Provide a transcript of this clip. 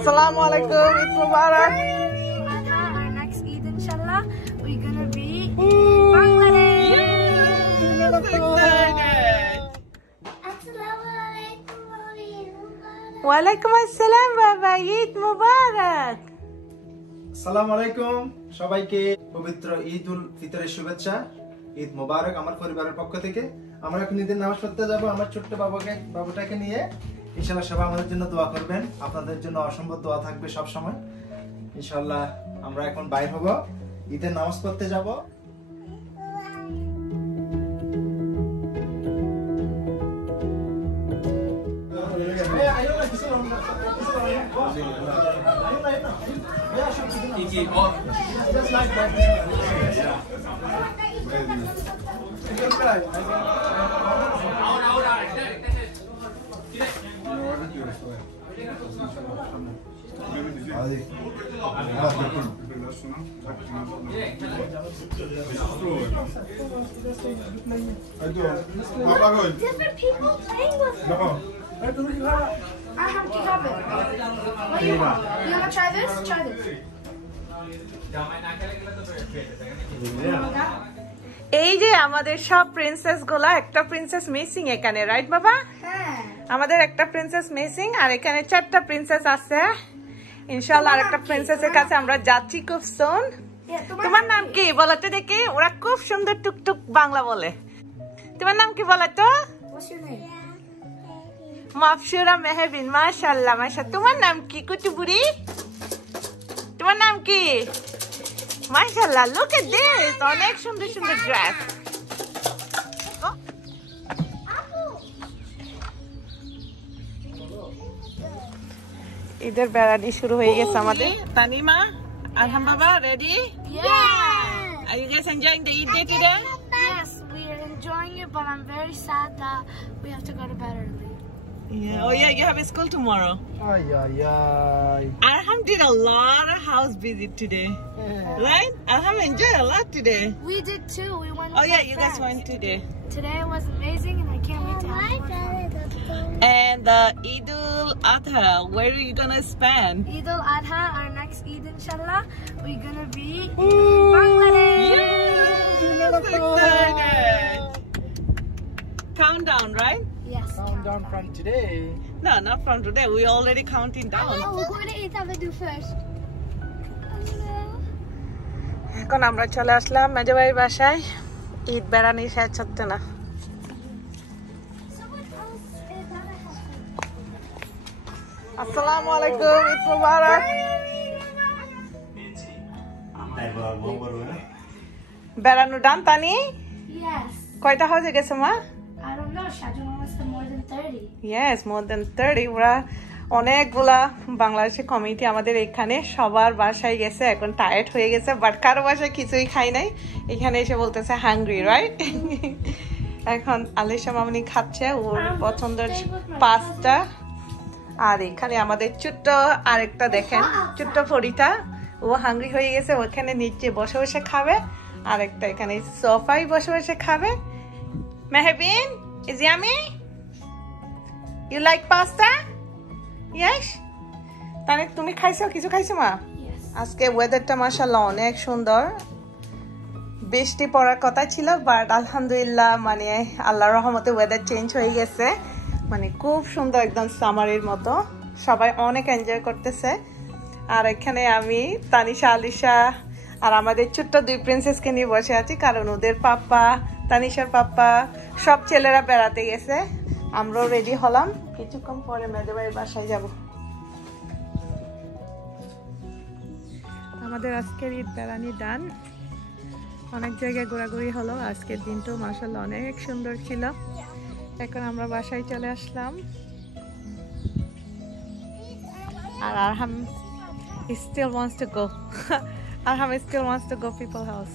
Assalamualaikum, Eid Mubarak. Our next Eid, inshallah, we're gonna be in Bangladesh. Walaikum assalam, Baba. Eid Mubarak. আসসালামুয়ালাইকুম সবাইকে পবিত্র ঈদ উল ফিতরের শুভেচ্ছা। ঈদ মোবারক আমার পরিবারের পক্ষ থেকে। আমরা এখন ঈদের নামাজ পড়তে যাব আমার ছোট্ট বাবুটাকে নিয়ে। ইনশাআল্লাহ সবাই আমাদের জন্য দোয়া করবেন, আপনাদের জন্য অসম্ভব দোয়া থাকবে সব সময়। ইনশাআল্লাহ আমরা এখন বাইর হব, ঈদের নামাজ পড়তে যাব। Different people playing with it. I have to have it. What do you want? You wanna try this? Try this. এই যে আমাদের সব প্রিন্সেস গুলা, একটা প্রিন্সেস মিসিং এখানে, রাইট বাবা? হ্যাঁ। আমাদের একটা প্রিন্সেস মিসিং আর এখানে 4টা প্রিন্সেস আছে। ইনশাআল্লাহ আরেকটা প্রিন্সেসের কাছে আমরা যাচ্ছি খুব সুন। তোমার নাম কি বলতে দেখি? ওরা খুব সুন্দর টুকটুক বাংলা বলে। তোমার নাম কি বলতো? What's your name? মাফসুরা মেহবিন। মাশাআল্লাহ মাশাআল্লাহ। তোমার নাম কি কুচুবুড়ি? তোমার নাম কি? মাশাআল্লাহ, look at this, অনেক সুন্দর সুন্দর ড্রেস। ঈদের বেড়ানি শুরু হয়ে গেছে আমাদের। তানিমা, আলহাম বাবা, ready? Yeah. Are you guys enjoying the Eid day today? Yes, we are enjoying it, but I'm very sad that we have to go to bed early. Yeah. Oh yeah, you have a school tomorrow. Ay ay ay. Arham did a lot of house visit today, right? Arham enjoyed a lot today. We did too. We went. Oh with yeah, our you guys friends. went today. Today was amazing, and I can't wait to have more fun. And Eidul Adha, where are you gonna spend? Eid al-Adha, our next Eid, inshallah, we're gonna be in Bangladesh. Yes, excited. Countdown, right? Yes. Countdown from today. No, not from today. We're already counting down. Who did Eid have to do first? এখন আমরা চলে আসলাম মেজো ভাইয়ের বাসায়। ঈদ বেড়ানি শেষ হচ্ছে না। আসসালামু আলাইকুম, ঈদ মুবারক। বেড়ানো ডান তানি? Yes. কয়টা হয়ে গেছে মা? I don't know. Shajuna must have more than 30. Yes, more than 30. ওরা অনেকগুলা বাংলাদেশের কমিটি আমাদের এখানে সবার বাসায় গেছে, এখন টায়ার্ড হয়ে গেছে, বাট কারো বাসায় কিছুই খাই নাই। এখানে এসে বলতেছে হাংরি, রাইট? এখন আলিশা মামনি খাচ্ছে ওর পছন্দের পাস্তা। আর এখানে আমাদের ছোট্ট আরেকটা দেখেন, ছোট্ট ফরিটা, ও হাংরি হয়ে গেছে, ওখানে নিচে বসে বসে খাবে। আরেকটা এখানে সোফায় বসে বসে খাবে। Mehbin, is yummy? You like pasta? Yes? তাহলে তুমি খাইছো, কিছু খাইছো মা? Yes. আজকে ওয়েদারটা মাশাআল্লাহ অনেক সুন্দর। বৃষ্টি পড়ার কথা ছিল, বাট আলহামদুলিল্লাহ মানে আল্লাহর রহমতে ওয়েদার চেঞ্জ হয়ে গেছে, মানে খুব সুন্দর, একদম সামারের মতো। সবাই অনেক এনজয় করতেছে। আর এখানে আমি, তানিশা, আলিশা আর আমাদের ছোট্ট 2 প্রিন্সেসকে নিয়ে বসে আছি, কারণ ওদের পাপ্পা, তানিশার পাপ্পা সব ছেলেরা বেড়াতে গেছে। আমরাও রেডি হলাম, কিছুক্ষণ পরে মেজো ভাইয়ের বাসায় যাব। আমাদের আজকের ঈদ বেড়ানি ডান। অনেক জায়গায় ঘোরাঘুরি হলো। আজকের দিনটাও মাশাআল্লাহ অনেক সুন্দর ছিল। এখন আমরা বাসায় চলে আসলাম। আর আরহাম still wants to go. Arham still wants to go people's house.